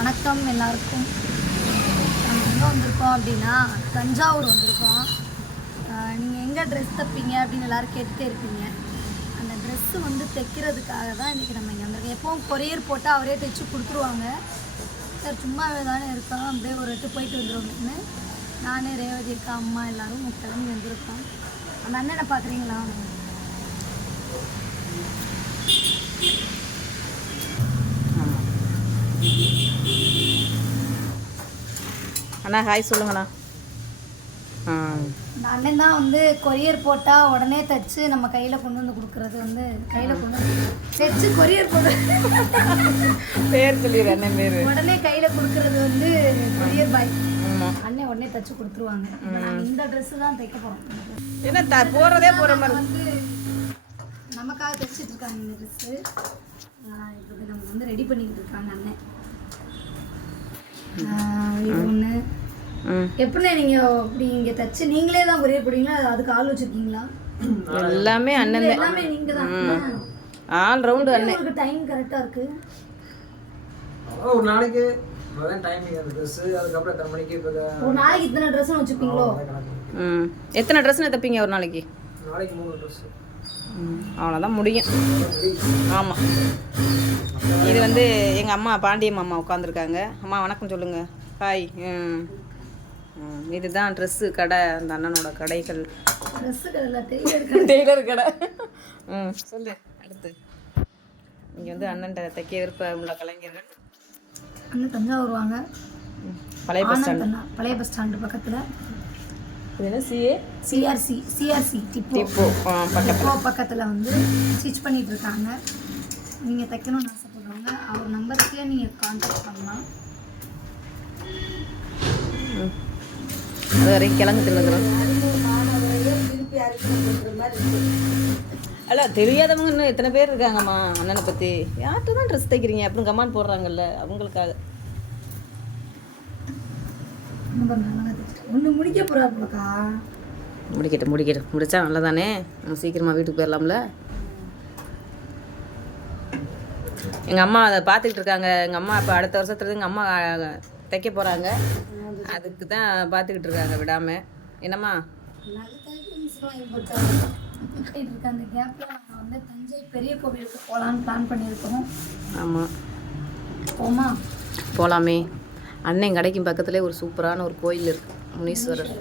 வணக்கம் எல்லாருக்கும். நம்ம எங்கே வந்திருக்கோம் அப்படின்னா தஞ்சாவூர் வந்திருக்கோம். நீங்கள் எங்கே ட்ரெஸ் தைப்பீங்க அப்படின்னு எல்லோரும் கேட்டுகிட்டே இருப்பீங்க. அந்த ட்ரெஸ்ஸு வந்து தைக்கிறதுக்காக தான் இன்றைக்கி நம்ம இங்கே வந்திருக்கோம். எப்போவும் கொரியர் போட்டால் அவரே தைச்சி கொடுத்துருவாங்க. சார் சும்மாவே தானே இருக்கோம், அப்படியே ஒரு எட்டு போயிட்டு வந்துடுவோம்னு நானே ரேவதி இருக்கா அம்மா எல்லோரும் கிளம்பி வந்திருக்கோம். அந்த அண்ணனை பார்க்குறீங்களா? அண்ணா ஹாய் சொல்லுங்கண்ணா. அந்த அண்ணன் தான் வந்து கொரியர் போட்டால் உடனே தைச்சு நம்ம கையில் கொண்டு வந்து கொடுக்குறது, வந்து கையில் கொண்டு வந்து தைச்சு கொரியர் போட்டு பேர் சொல்லிடு அண்ணன் பேர், உடனே கையில் கொடுக்குறது வந்து கொரியர் பாய். அண்ணன் உடனே தைச்சு கொடுத்துருவாங்க. நாங்கள் இந்த ட்ரெஸ்ஸு தான் தைக்க போகிறோம். என்ன போகிறதே போகிற மாதிரி வந்து நமக்காக தைச்சிட்டு இருக்காங்க இந்த ட்ரெஸ்ஸு. இப்போ நம்ம வந்து ரெடி பண்ணிக்கிட்டு இருக்காங்க அண்ணன். இது ஒன்று எப்படின்னா நீங்கள் அப்படி இங்கே தைச்சு நீங்களே தான் கொரியர் போடுவீங்களா, அதுக்கு ஆள் வச்சுருக்கீங்களா? எல்லாமே அண்ணன், எல்லாமே நீங்கள் தான் ஆல் ரவுண்டு அண்ணன். உங்களுக்கு டைம் கரெக்டாக இருக்குது? ஒரு நாளைக்கு டைமிங் அந்த ட்ரெஸ்ஸு, அதுக்கப்புறம் எத்தனை மணிக்கு இப்போ ஒரு நாளைக்கு இத்தனை ட்ரெஸ்ஸுன்னு வச்சுப்பீங்களோ? எத்தனை ட்ரெஸ்ஸுன்னு தைப்பீங்க ஒரு நாளைக்கு? நாளைக்கு 3 ட்ரெஸ்ஸு. அவ்வளோதான் முடியும். ஆமாம். இது வந்து எங்கள் அம்மா பாண்டியம் அம்மா உட்காந்துருக்காங்க. அம்மா வணக்கம் சொல்லுங்கள். ஹாய். இதுதான் ட்ரெஸ்ஸு கடை, அந்த அண்ணனோட கடைகள். ட்ரெஸ்ஸு கடை, டெய்லர் கடை. சொல்லு அடுத்து. இங்கே வந்து அண்ணன்ட்ட தைக்க விருப்பம் உள்ள கலைஞர்கள். அண்ணன் தஞ்சாவூர் வாங்க, பழைய பஸ் ஸ்டாண்டு. பழைய பஸ் ஸ்டாண்டு பக்கத்தில். இது என்ன சிஆர்சி டிப்போ பக்கத்தில் வந்து ஸ்டிச் பண்ணிகிட்டு இருக்காங்க. நீங்கள் தைக்கணும்னு ஆசைப்படுறவங்க அவர் நம்பருக்கே நீங்கள் கான்டாக்ட் பண்ணலாம். அது வரைக்கும் கிழங்கு தின்னுக்குறோம். அல்ல தெரியாதவங்க இன்னும் எத்தனை பேர் இருக்காங்கம்மா அண்ணனை பற்றி. யார்கிட்ட தான் ட்ரெஸ் தைக்கிறீங்க அப்படின்னு கமெண்ட் போடுறாங்கல்ல, அவங்களுக்காக. ஒன்று முடிக்க போகிறாருக்கா. முடிக்கட்டும் முடிச்சா நல்லதானே, நம்ம சீக்கிரமாக வீட்டுக்கு போயிடலாம்ல. எங்கள் அம்மா அதை பார்த்துக்கிட்டு இருக்காங்க. எங்கள் அம்மா இப்போ அடுத்த வருஷத்துலேருந்து எங்கள் அம்மா தைக்க போகிறாங்க, அதுக்கு தான் பார்த்துக்கிட்டு இருக்காங்க விடாமல். என்னம்மா அந்த கேப்பில் நாங்கள் வந்து தஞ்சை பெரிய கோவிலுக்கு போகலான்னு பிளான் பண்ணியிருக்கோம். ஆமாம் போமா? போகலாமே. அண்ணன் கடைக்கும் பக்கத்துலேயே ஒரு சூப்பரான ஒரு கோயில் இருக்குது, முனீஸ்வரர்.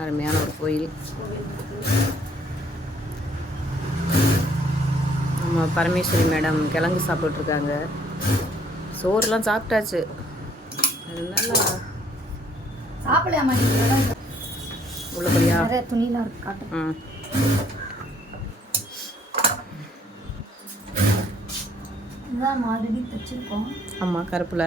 அருமையான ஒரு கோயில். நம்ம பரமேஸ்வரி மேடம் கிழங்கு சாப்பிட்ருக்காங்க. சோறுலாம் சாப்பிட்டாச்சு. அதனால சாப்பிடலாமா? உள்ளபடியா துணியெலாம் இருக்கு, காட்டு. இதுதான் ஆல்ரெடி தைச்சிருக்கோம். ஆமாம், கருப்பில்.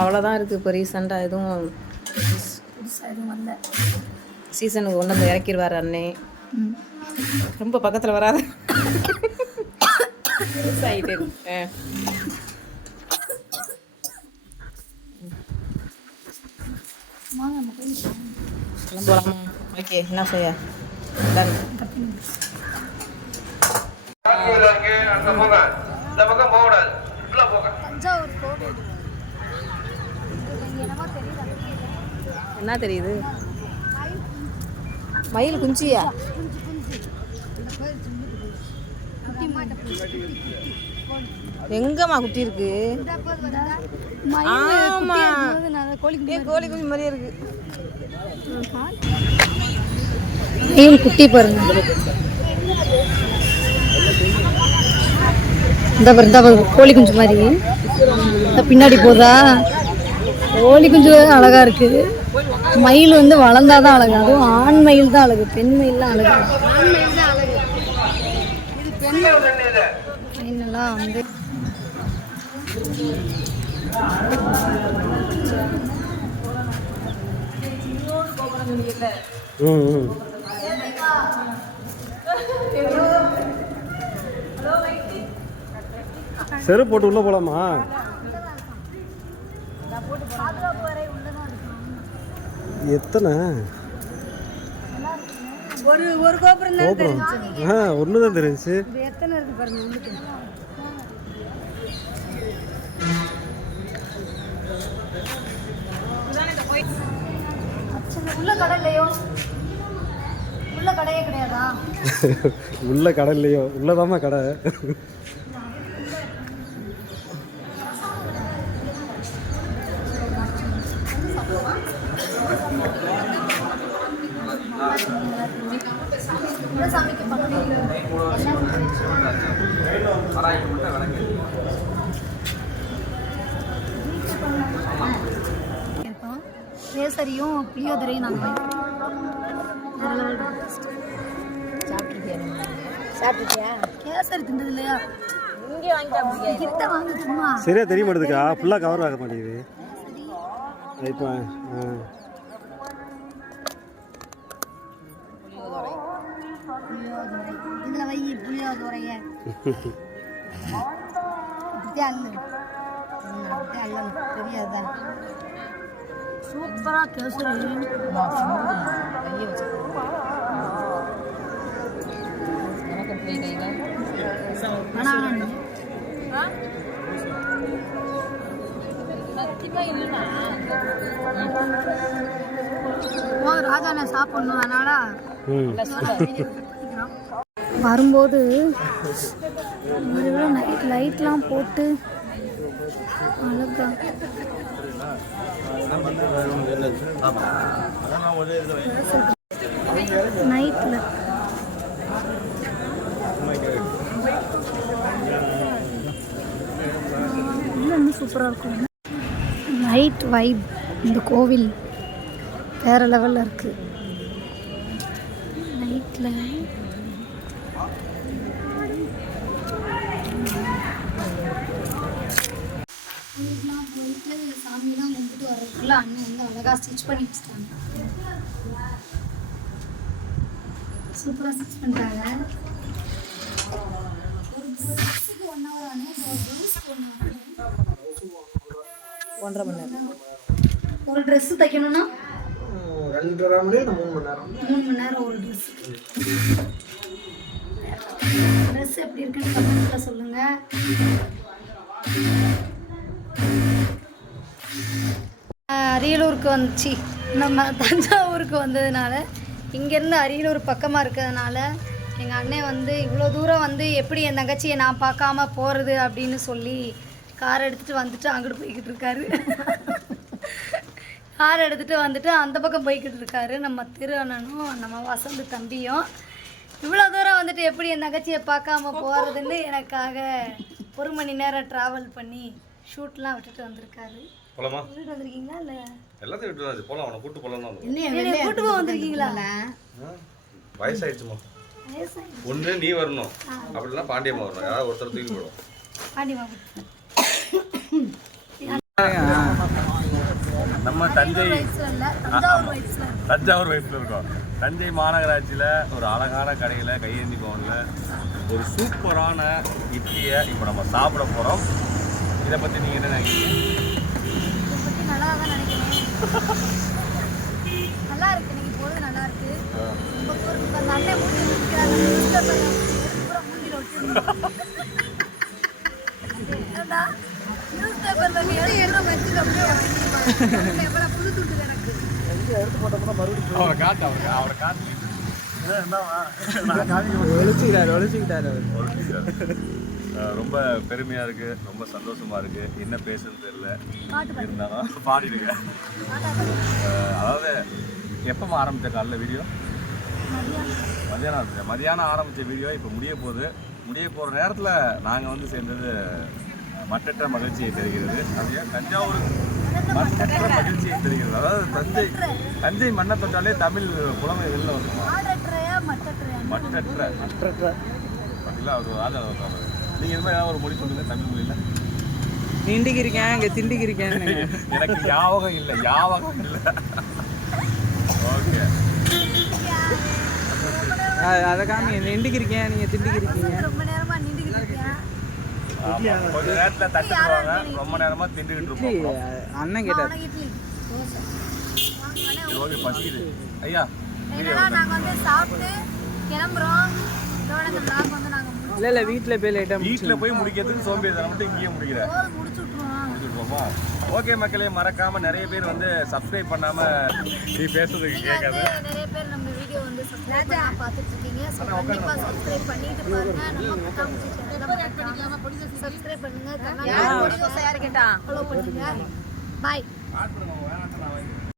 அவ்வளோதான் இருக்குது. இப்போ ரீசெண்டாக எதுவும் வரல. சீசனுக்கு ஒன்று வந்து இறக்கிடுவார் அண்ணே. ரொம்ப பக்கத்தில் வராது. கிளம்பலாமா? ஓகே, என்ன செய்ய தஞ்சாவூர் கோவில் என்ன தெரியுது? மயில் குஞ்சியா? எங்கம்மா குட்டி இருக்கு? ஆமா, கோழி குஞ்சு மாதிரியே இருக்கு. குட்டி பாருங்க. இந்த கோழி குஞ்சு மாதிரி பின்னாடி போதா. கோழி குஞ்சு அழகா இருக்கு. மயில் வந்து வளர்ந்தாதான் அழகு, அதுவும் ஆண் மயில் தான் அழகு, பெண் மயில் தான் அழகு. பெண்ணெல்லாம் வந்து செரு போட்டு உள்ள போலாமா? பாதுகாப்பு வரை உள்ளதான் இருக்கும். எத்தனை ஒரு கோபுரம் தான் தெரிஞ்சு. ஒன்று தான் தெரிஞ்சு. இது எத்தனை இருக்கு பாருங்க உங்களுக்கு. உள்ள கடை இல்லையோ? உள்ள கடையே கிடையாதா? உள்ள கடை இல்லையோ? உள்ளதாம்மா கடை. சாமிக்கு கேசரியும் புளியோதரையும் நாங்கள் சாப்பிட்டுருக்கியா? கேசரி தின்றது இல்லையா? இங்கே வாங்கி சும்மா சரியா தெரிய மாட்டேதுக்கா, ஃபுல்லாக கவர் ஆக மாட்டேங்குது இப்போ. இதில் வை புளியோதரைய தெரியாத சூப்பராக கேசரி ராஜாண்ணே சாப்பிடணும். அதனால வரும்போது நைட் லைட்லாம் போட்டு அழகா நைட்டில் இன்னும் சூப்பராக இருக்கும். நைட் வைப் இந்த கோவில் வேறு லெவலில் இருக்குது. நைட்டில் கோவிலுக்குலாம் போயிட்டு சாமியெலாம் கும்பிட்டு வர்றதுக்குள்ள அண்ணன் வந்து அழகாக ஸ்டிச் பண்ணி வச்சுட்டாங்க. சூப்பராக ஸ்டிச் பண்ணிட்டாங்க. ஒரு ட்ரெஸ்ஸுக்கு 1 hour ஆனால் ஒரு ப்ளவுஸ்க்கு 1 hour 1.5 மணி நேரம். ஒரு ட்ரெஸ்ஸு தைக்கணும்னா 2.5 மணி நேரம் 3 மணி நேரம். 3 மணி நேரம் ஒரு ட்ரெஸ்ஸுக்கு. ட்ரெஸ் எப்படி இருக்குன்னு கமெண்ட்ஸில் சொல்லுங்கள். அரியலூருக்கு வந்துச்சு, நம்ம தஞ்சாவூருக்கு வந்ததுனால இங்கேருந்து அரியலூர் பக்கமாக இருக்கிறதுனால எங்கள் அண்ணன் வந்து இவ்வளோ தூரம் வந்து எப்படி என் தங்கச்சியை நான் பார்க்காம போகிறது அப்படின்னு சொல்லி கார் எடுத்துகிட்டு வந்துட்டு அங்கிட்டு போய்கிட்டு இருக்காரு. கார் எடுத்துகிட்டு வந்துட்டு அந்த பக்கம் போய்கிட்டு இருக்காரு. நம்ம திரு அண்ணனும் நம்ம வசந்த் தம்பியும் இவ்வளோ தூரம் வந்துட்டு எப்படி என் தங்கச்சியை பார்க்காம போகிறதுன்னு எனக்காக 1 மணி நேரம் ட்ராவல் பண்ணி ஷூட்லாம் விட்டுட்டு வந்திருக்காரு. போலாமா? விட்டுட்டு வந்திருக்கீங்களா இல்லை? எல்லாத்தையும் விட்டு போலாம். அவனை கூட்டு போலாம் தான். என்னைய கூட்டு போக வந்திருக்கீங்களா? வயசாயிடுச்சுமா. ஒன்று நீ வரணும், அப்படின்னா பாண்டியம்மா வரணும். யாராவது ஒருத்தர் தூக்கி போடும். பாண்டியம்மா நம்ம தஞ்சை தஞ்சாவூர் வயசில் இருக்கோம். தஞ்சை மாநகராட்சியில் ஒரு அழகான கடையில் கையேந்தி பவனில் ஒரு சூப்பரான இட்லியை இப்போ நம்ம சாப்பிட போகிறோம். இதை பற்றி நீங்கள் என்ன நினைக்கிறீங்க? நல்லா தான் நினைக்கிறேன். நல்லா இருக்கு, நீங்கள் போகிறது நல்லா இருக்கு. அந்த அண்ணன் மூஞ்சில் இருக்கிறாங்க, நியூஸ் பேப்பரில் வச்சு எவ்வளோ புது துட்டு எனக்கு அவரை காட்டு அவரை காட்டு ரொம்ப பெருமையாக இருக்குது, ரொம்ப சந்தோஷமாக இருக்குது. என்ன பேசுன்னு தெரியல, இருந்தாலும் பாடிடுங்க. அதாவது எப்போ ஆரம்பித்த காலைல வீடியோ? மதியானம் ஆரம்பித்த வீடியோ இப்போ முடிய போகிற நேரத்தில் நாங்கள் வந்து சேர்ந்தது மற்றற்ற மகிழ்ச்சியை தருகிறது. அப்படியே தஞ்சாவூருக்கு மற்றற்ற மகிழ்ச்சியை தருகிறது. அதாவது தஞ்சை மண்ணை தொட்டாலே தமிழ் புலமை வெளில வருமா? மற்றற்ற பார்த்தீங்களா? ஒரு ஆதரவு. நீங்கள் இது மாதிரி ஏதாவது ஒரு மொழி சொல்லுங்கள் தமிழ் மொழியில். நிண்டிக்கிருக்கேன் இங்கே திண்டிக்கிருக்கேன். எனக்கு யாவகம் இல்லை. ஓகே, அதை காமி. நிண்டிக்கிருக்கேன், நீங்கள் திண்டிக்கிருக்கீங்க. ரொம்ப நேரமாக நின்றுக்கிட்டு இருக்கேன். கொஞ்ச நேரத்தில் தட்டுவாங்க. ரொம்ப நேரமாக திண்டுக்கிட்டு இருப்போம். அண்ணன் கேட்டார். இட்லி தோசை ஓகே, பசிக்குது ஐயா. என்னன்னா நாங்கள் வந்து சாப்பிட்டு கிளம்புறோம். இதோட இந்த vlog வந்து நாங்கள் இல்லை வீட்டில் போய் லேட்டாக வீட்டில் போய் முடிக்கிறதுக்கு சோம்பேறி மட்டும் இங்கேயே முடிக்கிறேன். முடிச்சு விட்ருவோம். முடிச்சுருப்போமா? ஓகே மக்களே, மறக்காம நிறைய பேர் வந்து சப்ஸ்கிரைப் பண்ணாம நீ பேசுறதுக்கு நீங்க கேட்காது. வந்து நிறைய பேர் நம்ம வீடியோ வந்து சப்ஸ்கிரைப் பண்ணி பார்த்துட்டு இருக்கீங்க. ஸோ கண்டிப்பாக சப்ஸ்கிரைப் பண்ணிட்டு பாருங்க. நம்ம பட்டாம்பூச்சி சேனலை சப்ஸ்கிரைப் பண்ணுங்க. கண்ணா ஃபாலோ பண்ணுங்க. பாய்.